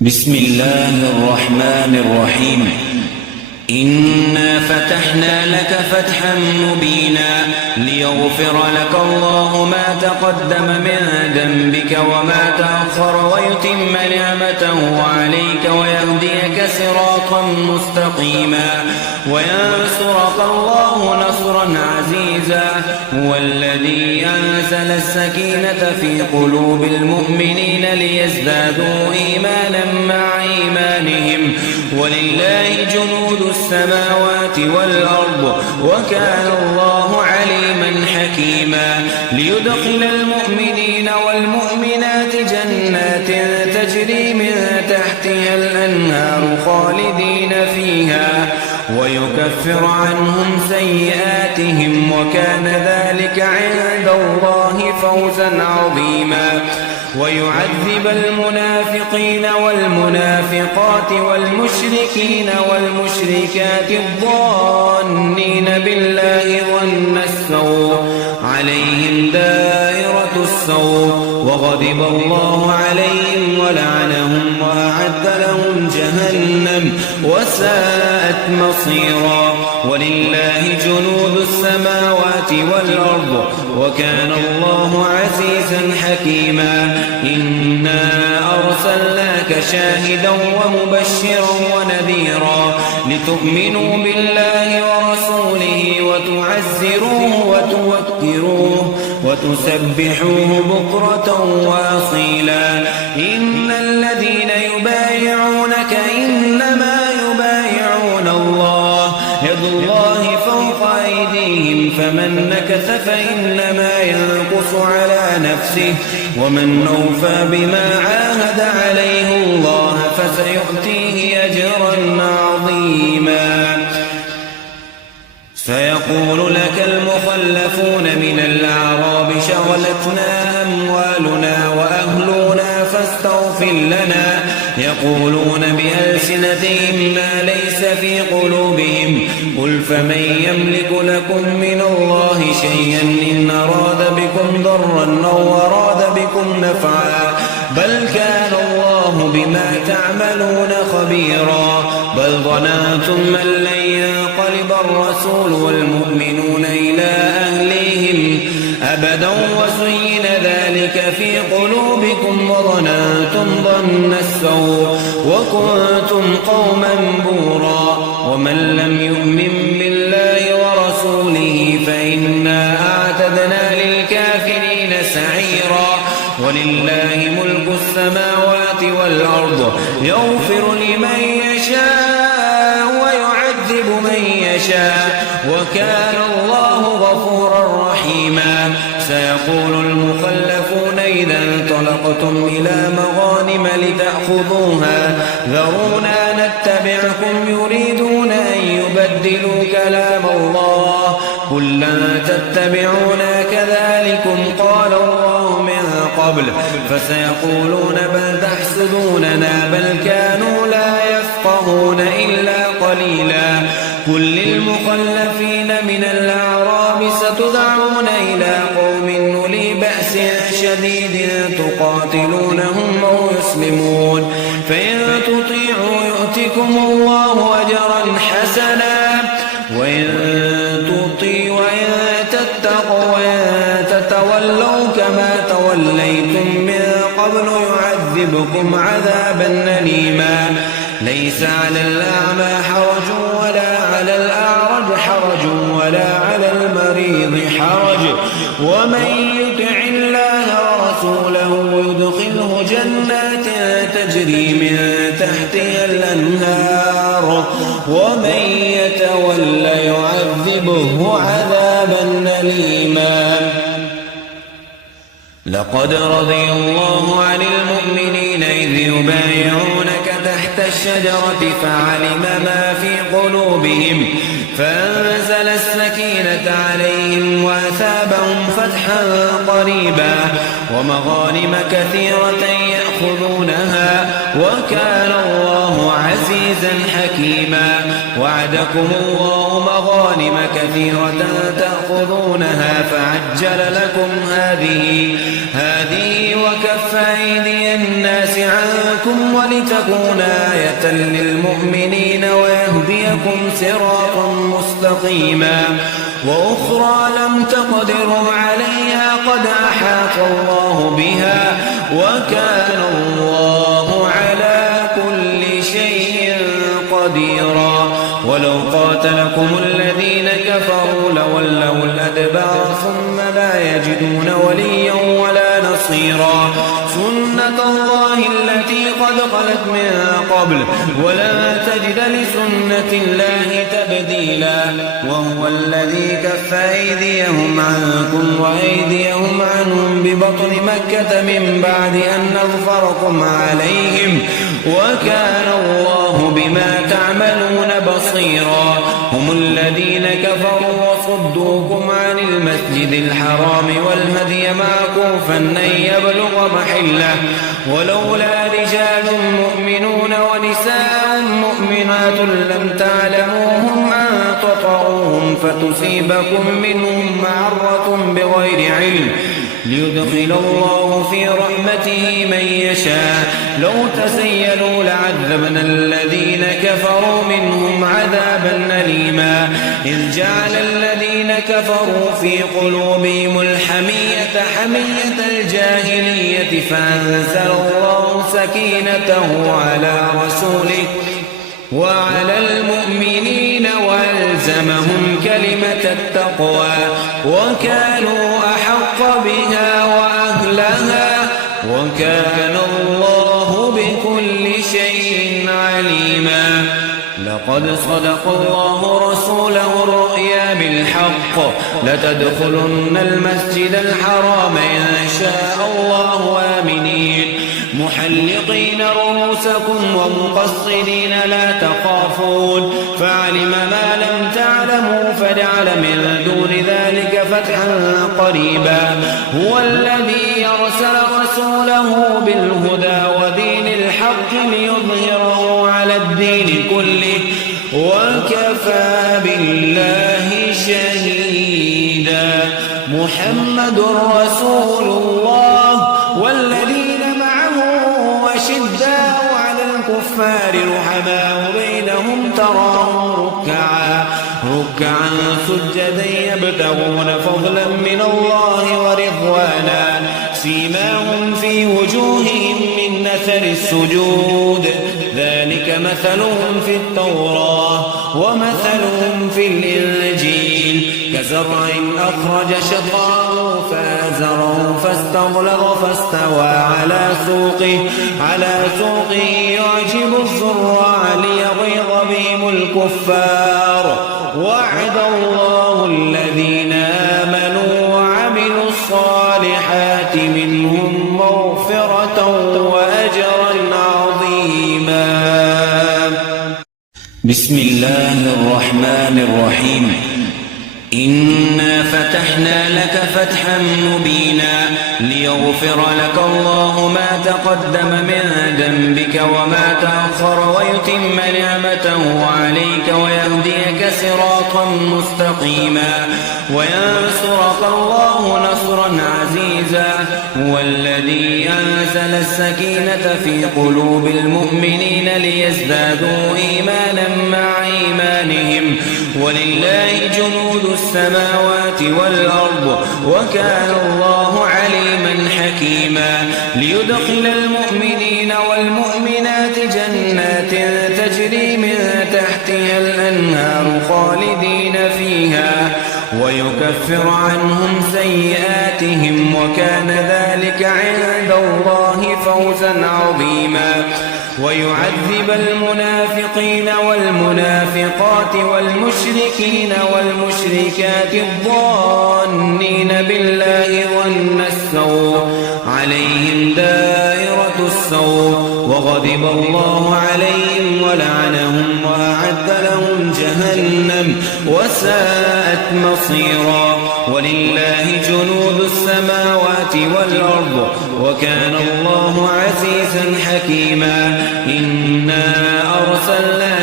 بسم الله الرحمن الرحيم. إنا فتحنا لك فتحا مبينا ليغفر لك الله ما تقدم من ذنبك وما تأخر ويتم نعمته عليك ويهديك صراطا مستقيما وينصرك الله نصرا عزيزا. هو الذي أنزل السكينة في قلوب المؤمنين ليزدادوا إيمانا مع إيمانهم ولله جنود السماوات والأرض وكان الله عليما حكيما. ليدخل المؤمنين والمؤمنات جنات تجري من تحتها الأنهار خالدين فيها ويكفر عنهم سيئاتهم وكان ذلك عند الله فوزا عظيما. ويعذب المنافقين والمنافقات والمشركين والمشركات الظانين بالله ظن السوء عليهم دائرة السوء وغضب الله عليهم ولعنهم وأعد لهم جهنم وساءت مصيرا. ولله جنود السماوات والأرض وكان الله عزيزا حكيما. إنا أرسلناك شاهدا ومبشرا ونذيرا لتؤمنوا بالله ورسوله وتعزروه وتوكروه وتسبحوه بكرة وأصيلا. إن الذين يبايعونك إنما يبايعون الله يد الله فوق أيديهم فمن نكث فإنما ينكث على نفسه ومن أوفى بما عاهد عليه الله فسيؤتيه أجرا عظيما. سيقول لك المخلفون من الأعراب شغلتنا أموالنا وأهلنا فاستغفر لنا يقولون بألسنتهم ما ليس في قلوبهم قل فمن يملك لكم من الله شيئا إن أراد بكم ضرا أو أراد بكم نفعا بل كان الله بما تعملون خبيرا. بل ظننتم أن لن ينقلب الرسول والمؤمنون إلى أهليهم أبدا وزين ذلك في قلوبكم وظننتم ظن السوء وكنتم قوما بورا. ومن لم يؤمن بالله ورسوله فإنا أعتدنا للكافرين سعيرا. ولله ملك السماوات والأرض يغفر لمن يشاء ويعذب من يشاء وكان الله غفورا رحيما. سيقول المخلفون إذا انطلقتم إلى مغانم لتأخذوها ذرونا نتبعكم يريدون أن يبدلوا كلام الله قل لن تتبعونا كذلكم قال الله من قبل فسيقولون بل تحسدوننا بل كانوا لا يفقهون إلا قليلا. قل للمخلفين من الأعراب ستدعون إلى قوم أولي بأس شديد تقاتلونهم أو يسلمون فإن تطيعوا يؤتكم الله أجرا حسنا وإن تتقوا وإن تتولوا كما توليتم من قبل يعذبكم عذابا أليما. ليس على الأعمى حرج ولا على الأعرج حرج ولا على المريض حرج ومن يطع الله ورسوله يدخله جنات تجري من تحتها الأنهار ومن يتول يعذبه عذابا أليما. لقد رضي الله عن المؤمنين إذ يبايعونك تحت الشجرة فعلم ما في قلوبهم فأنزل السكينة عليهم وأثابهم فتحا قريبا ومغانم كثيرة يأخذونها وكان الله عزيزا عزيزا حكيما. وعدكم الله مغانم كثيرة تأخذونها فعجل لكم هذه وكف أيدي الناس عنكم ولتكون آية للمؤمنين ويهديكم صراطا مستقيما. وأخرى لم تقدروا عليها قد أحاط الله بها وكان الله على كل شيء قديرا. ولو قاتلكم الذين كفروا لولوا الأدبار ثم لا يجدون وليا ولا نصيرا. سنة الله التي قد خلت من قبل ولا تجد لسنة الله تبديلا. وهو الذي كف أيديهم عنكم وأيديهم عنهم ببطن مكة من بعد أن أظفركم عليهم وكان الله بما تعملون بصيرا. هم الذين كفروا وصدوكم عن المسجد الحرام والهدي معكوفا أن يبلغ محله ولولا رجال مؤمنون ونساء مؤمنات لم تعلموهم أن تطعوهم فتصيبكم منهم معرة بغير علم ليدخل الله في رحمته من يشاء. لو تسيلوا لعذبنا الذين كفروا منهم عذابا أليما. إذ جعل الذين كفروا في قلوبهم الحمية حمية الجاهلية فأنزل الله سكينته على رسوله وعلى المؤمنين وألزمهم كلمة التقوى وكانوا أحق بها وأهلها وكان الله بكل شيء عليما. لقد صدق الله رسوله الرؤيا بالحق لتدخلن المسجد الحرام إن شاء الله آمنين محلقين رؤوسكم ومقصرين لا تخافون فعلم ما لم تعلموا فجعل من دون ذلك فتحا قريبا. هو الذي أرسل رسوله بالهدى ودين الحق ليظهره على الدين كله وكفى بالله شهيدا. محمد رسول الله والذين أشداء على الكفار رحماء بينهم تراهم ركعا سجدا يبتغون فضلا من الله ورضوانا سيماهم في وجوههم من أثر السجود ذلك مثلهم في التوراة ومثلهم في الإنجيل كزرع أخرج شطأه فآزره فاستغلظ فاستوى على سوقه يعجب الزراع ليغيظ بهم الكفار. وعد الله الذين آمنوا وعملوا الصالحات منهم مغفرة وأجرا عظيما. بسم الله الرحمن الرحيم. إنا فتحنا لك فتحا مبينا ليغفر لك الله ما تقدم من ذنبك وما تأخر ويتم نعمته عليك ويهديك صراطا مستقيما وينصرك الله نصرا عزيزا. هو الذي أنزل السكينة في قلوب المؤمنين ليزدادوا إيمانا مع إيمانهم ولله جنود السماوات والأرض وكان الله عليما حكيما. ليدخل المؤمنين والمؤمنات جنات تجري من تحتها الأنهار خالدين فيها ويكفر عنهم سيئاتهم وكان ذلك عند الله فوزا عظيما. ويعذب المنافقين والمنافقات والمشركين والمشركات الظانين بالله ظن السوء عليهم دائرة السوء وغضب الله عليهم ولعنهم وأعد لهم جهنم وساءت مصيرا. ولله جنود السماوات والأرض وكان الله عزيزا حكيما. إنا أرسلنا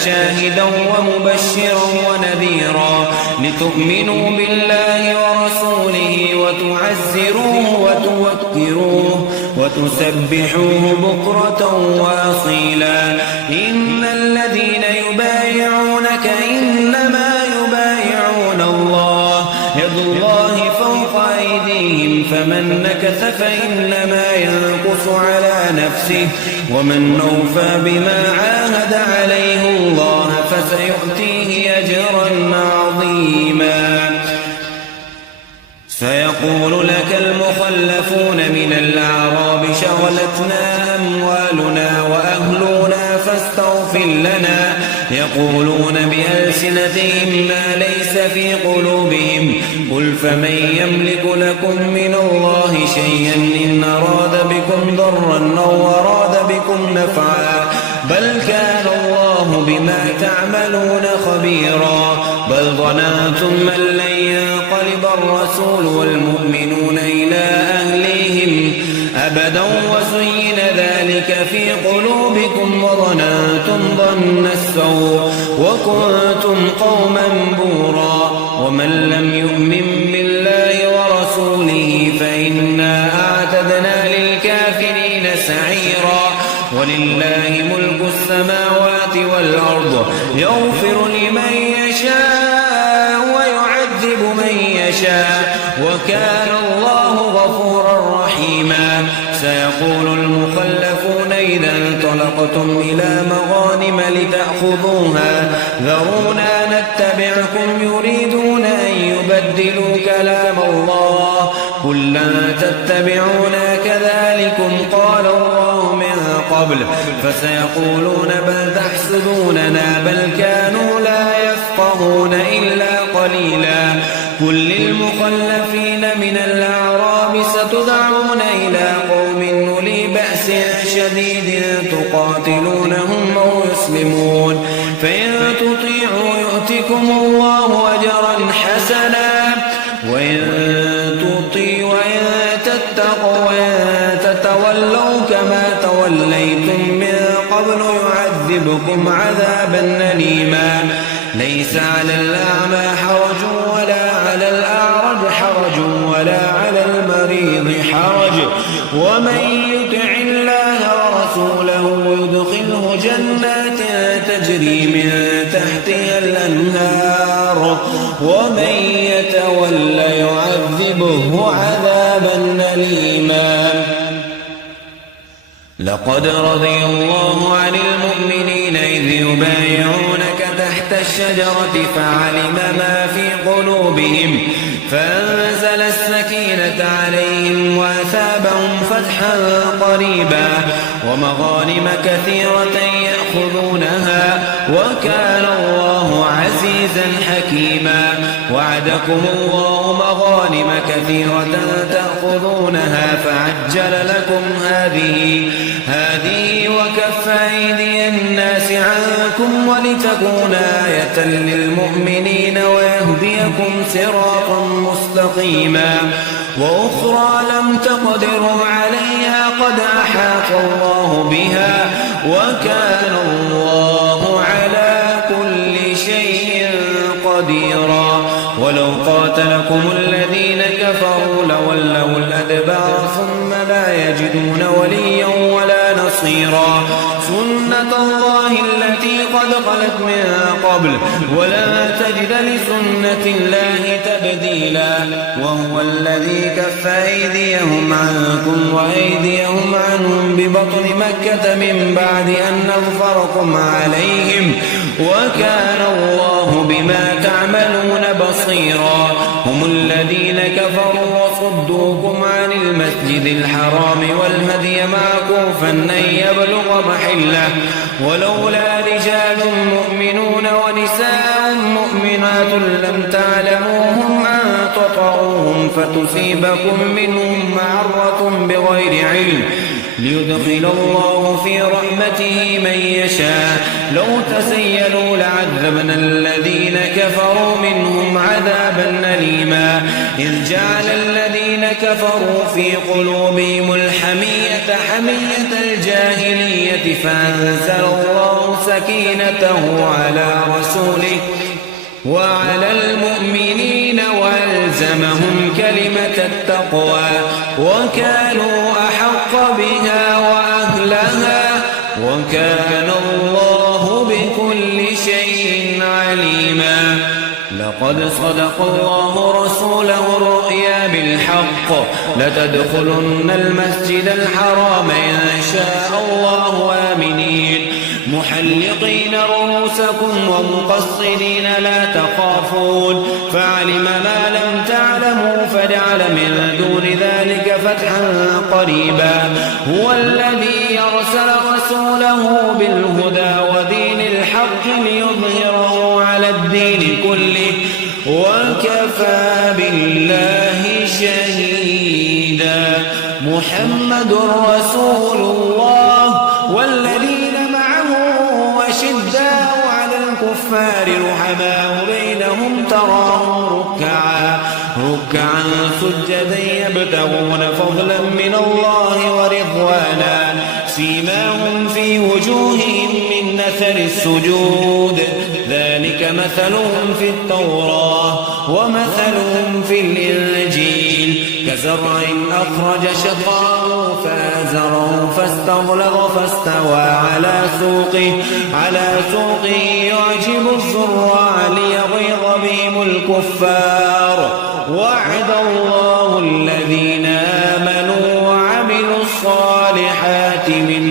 شاهدا ومبشرا ونذيرا لتؤمنوا بالله ورسوله وتعزروه وتوكروه وتسبحوه بكرة وأصيلا. إن الذين يبايعونك إنما يبايعون الله يد الله فوق أيديهم فمن نكث فإنما ينكث على نفسه ومن أوفى بما عاهد عليه الله فسيؤتيه أجرا عظيما. سيقول لك المخلفون من الأعراب شغلتنا أموالنا وأهلنا فاستغفر لنا يقولون بألسنتهم ما ليس في قلوبهم قل فمن يملك لكم من الله شيئا إن أراد بكم ضرا أو أراد بكم نفعا بل كان الله بما تعملون خبيرا. بل ظننتم أن لن ينقلب الرسول والمؤمنون إلى أهليهم أبدا وزين ذلك في قلوبكم وظننتم ظن السوء وكنتم قوما بورا. ومن لم يؤمن بالله ورسوله فإنا أعتدنا للكافرين سعيرا. ولله ملك السماوات والأرض يغفر لمن يشاء ويعذب من يشاء وكان الله غفورا رحيما. سيقول المخلفون إذا انطلقتم إلى مغانم لتأخذوها ذرونا نتبعكم يريدون أن يبدلوا كلام الله قل لن تتبعونا كذلكم قال الله من قبل فسيقولون بل تحسدوننا بل كانوا لا يفقهون إلا قليلا. قل للمخلفين من الأعراب ستدعون إلى قوم أولي بأس شديد تقاتلونهم أو يسلمون فإن تطيعوا يؤتكم الله أجرا حسنا وإن تتقوا وإن تتولوا كما توليتم من قبل يعذبكم عذابا أليما. ليس على الأعمى حرج ولا على الأعرج حرج ولا على المريض حرج ومن يطع الله ورسوله يدخله جنات تجري من تحتها الأنهار ومن يتول يعذبه عذابا أليما. لقد رضي الله عن المؤمنين إذ يبايعونك تحت الشجرة فعلم ما في قلوبهم فأنزل السكينة عليهم وأثابهم فتحا قريبا ومغانم كثيرة يأخذونها وكان الله عزيزا حكيما. وعدكم الله مغانم كثيرة تأخذونها فعجل لكم هذه وكف أيدي الناس عنكم ولتكون آية للمؤمنين ويهديكم صراطا مستقيما. وأخرى لم تقدروا عليها قد أحاط الله بها وكان الله على كل شيء قديرا. ولو قاتلكم الذين كفروا لولوا الأدبار ثم لا يجدون وليا ولا نصيرا. سنة الله التي قد خلت من قبل ولا تجد لسنة الله تبديلا. وهو الذي كف أيديهم عنكم وأيديهم عنهم ببطن مكة من بعد أن أظفركم عليهم وكان الله بما تعملون بصيرا. هم الذين كفروا وصدوكم عن المسجد الحرام والهدي معكوفا أن يبلغ محله ولولا رجال مؤمنون ونساء مؤمنات لم تعلموهم أن تطعوهم فتصيبكم منهم معرة بغير علم ليدخل الله في رحمته من يشاء. لو تسيلوا لعذبنا الذين كفروا منهم عذابا أليما. إذ جعل الذين كفروا في قلوبهم الحمية حمية الجاهلية فأنزل الله سكينته على رسوله وعلى المؤمنين وألزمهم كلمة التقوى وكانوا أحق بها وأهلها وكان الله بكل شيء عليما. لقد صدق الله رسوله الرؤيا بالحق لتدخلن المسجد الحرام إن شاء الله آمنين محلقين رؤوسكم ومقصرين لا تخافون فعلم ما لم تعلموا فجعل من دون ذلك فتحا قريبا. هو الذي أرسل رسوله بالهدى ودين الحق ليظهره على الدين كله وكفى بالله شهيدا. محمد رسول الله والذين أشداء على الكفار رحماء بينهم تراهم ركعا سجدا يبتغون فضلا من الله ورضوانا سيماهم في وجوههم من أثر السجود ذلك مثلهم في التوراة ومثلهم في الإنجيل كزرع أخرج شطأه فآزره فاستغلظ فاستوى على سوقه يعجب الزراع ليغيظ بهم الكفار. وعد الله الذين آمنوا وعملوا الصالحات